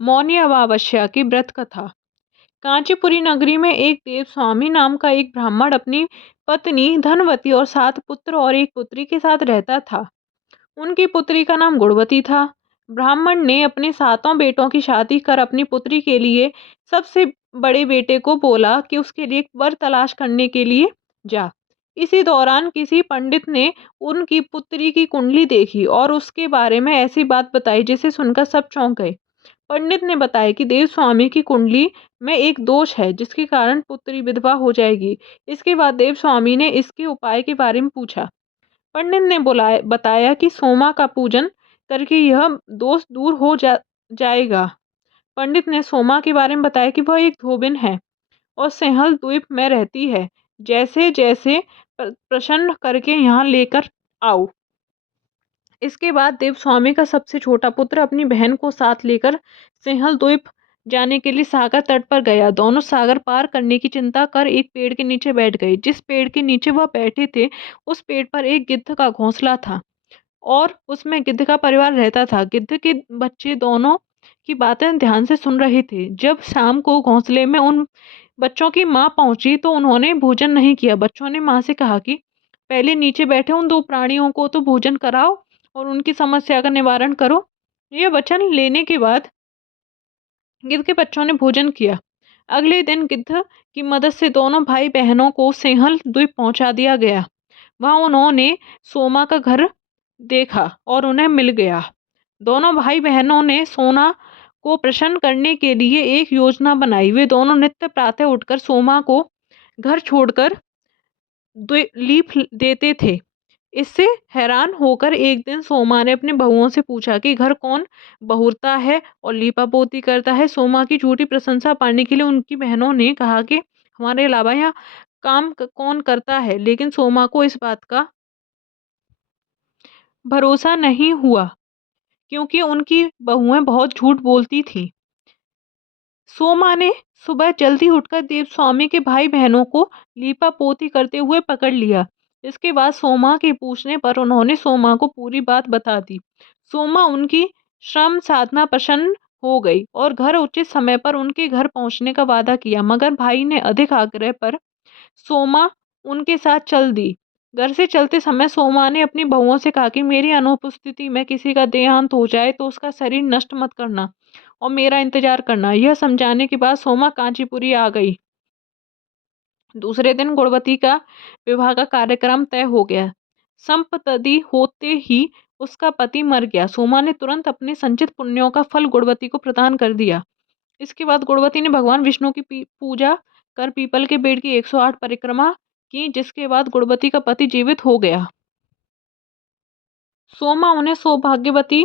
मौनी अमावस्या की व्रत कथा। कांचीपुरी नगरी में एक देवस्वामी नाम का एक ब्राह्मण अपनी पत्नी धनवती और 7 पुत्र और एक पुत्री के साथ रहता था। उनकी पुत्री का नाम गुणवती था। ब्राह्मण ने अपने 7 बेटों की शादी कर अपनी पुत्री के लिए सबसे बड़े बेटे को बोला कि उसके लिए एक वर तलाश करने के लिए जा। इसी दौरान किसी पंडित ने उनकी पुत्री की कुंडली देखी और उसके बारे में ऐसी बात बताई जिसे सुनकर सब चौंक गए। पंडित ने बताया कि देवस्वामी की कुंडली में एक दोष है जिसके कारण पुत्री विधवा हो जाएगी। इसके बाद देवस्वामी ने इसके उपाय के बारे में पूछा। पंडित ने बताया कि सोमा का पूजन करके यह दोष दूर हो जाएगा। पंडित ने सोमा के बारे में बताया कि वह एक धोबिन है और सिंहल द्वीप में रहती है। जैसे जैसे प्रसन्न करके यहाँ लेकर आओ। इसके बाद देवस्वामी का सबसे छोटा पुत्र अपनी बहन को साथ लेकर सिंहल द्वीप जाने के लिए सागर तट पर गया। दोनों सागर पार करने की चिंता कर एक पेड़ के नीचे बैठ गए। जिस पेड़ के नीचे वह बैठे थे उस पेड़ पर एक गिद्ध का घोंसला था और उसमें गिद्ध का परिवार रहता था। गिद्ध के बच्चे दोनों की बातें ध्यान से सुन रहे थे। जब शाम को घोंसले में उन बच्चों की माँ पहुंची तो उन्होंने भोजन नहीं किया। बच्चों ने माँ से कहा कि पहले नीचे बैठे उन 2 प्राणियों को तो भोजन कराओ और उनकी समस्या का निवारण करो। यह वचन लेने के बाद गिद्ध के बच्चों ने भोजन किया। अगले दिन गिद्ध की मदद से दोनों भाई बहनों को सिंहल द्वीप पहुंचा दिया गया। वहां उन्होंने सोमा का घर देखा और उन्हें मिल गया। दोनों भाई बहनों ने सोना को प्रसन्न करने के लिए एक योजना बनाई। वे दोनों नित्य प्रातः उठकर सोमा को घर छोड़कर लीप देते थे। इससे हैरान होकर एक दिन सोमा ने अपनी बहुओं से पूछा कि घर कौन बहुरता है और लीपापोती करता है। सोमा की झूठी प्रशंसा पाने के लिए उनकी बहनों ने कहा कि हमारे अलावा यहाँ काम कौन करता है, लेकिन सोमा को इस बात का भरोसा नहीं हुआ क्योंकि उनकी बहुएं बहुत झूठ बोलती थीं। सोमा ने सुबह जल्दी उठकर देवस्वामी के भाई बहनों को लीपापोती करते हुए पकड़ लिया। इसके बाद सोमा के पूछने पर उन्होंने सोमा को पूरी बात बता दी। सोमा उनकी श्रम साधना प्रसन्न हो गई और घर उचित समय पर उनके घर पहुंचने का वादा किया। मगर भाई ने अधिक आग्रह पर सोमा उनके साथ चल दी। घर से चलते समय सोमा ने अपनी बहुओं से कहा कि मेरी अनुपस्थिति में किसी का देहांत हो जाए तो उसका शरीर नष्ट मत करना और मेरा इंतजार करना। यह समझाने के बाद सोमा कांचीपुरी आ गई। दूसरे दिन गुणवती का विवाह का कार्यक्रम तय हो गया। संपत्ति होते ही उसका पति मर गया। सोमा ने तुरंत अपने संचित पुण्यों का फल गुणवती को प्रदान कर दिया। इसके बाद गुणवती ने भगवान विष्णु की पूजा कर पीपल के पेड़ की 108 परिक्रमा की, जिसके बाद गुणवती का पति जीवित हो गया। सोमा उन्हें सौभाग्यवती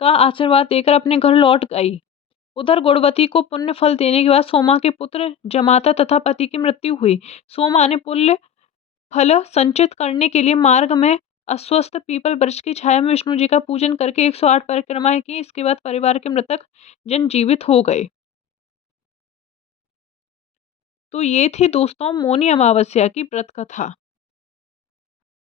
का आशीर्वाद देकर अपने घर लौट गई। उधर गुणवती को पुण्य फल देने के बाद सोमा के पुत्र जमाता तथा पति की मृत्यु हुई। सोमा ने पुण्य फल संचित करने के लिए मार्ग में अस्वस्थ पीपल वृक्ष की छाया में विष्णु जी का पूजन करके 108 परिक्रमाएं की। इसके बाद परिवार के मृतक जन जीवित हो गए। तो ये थी दोस्तों मौनी अमावस्या की व्रत कथा।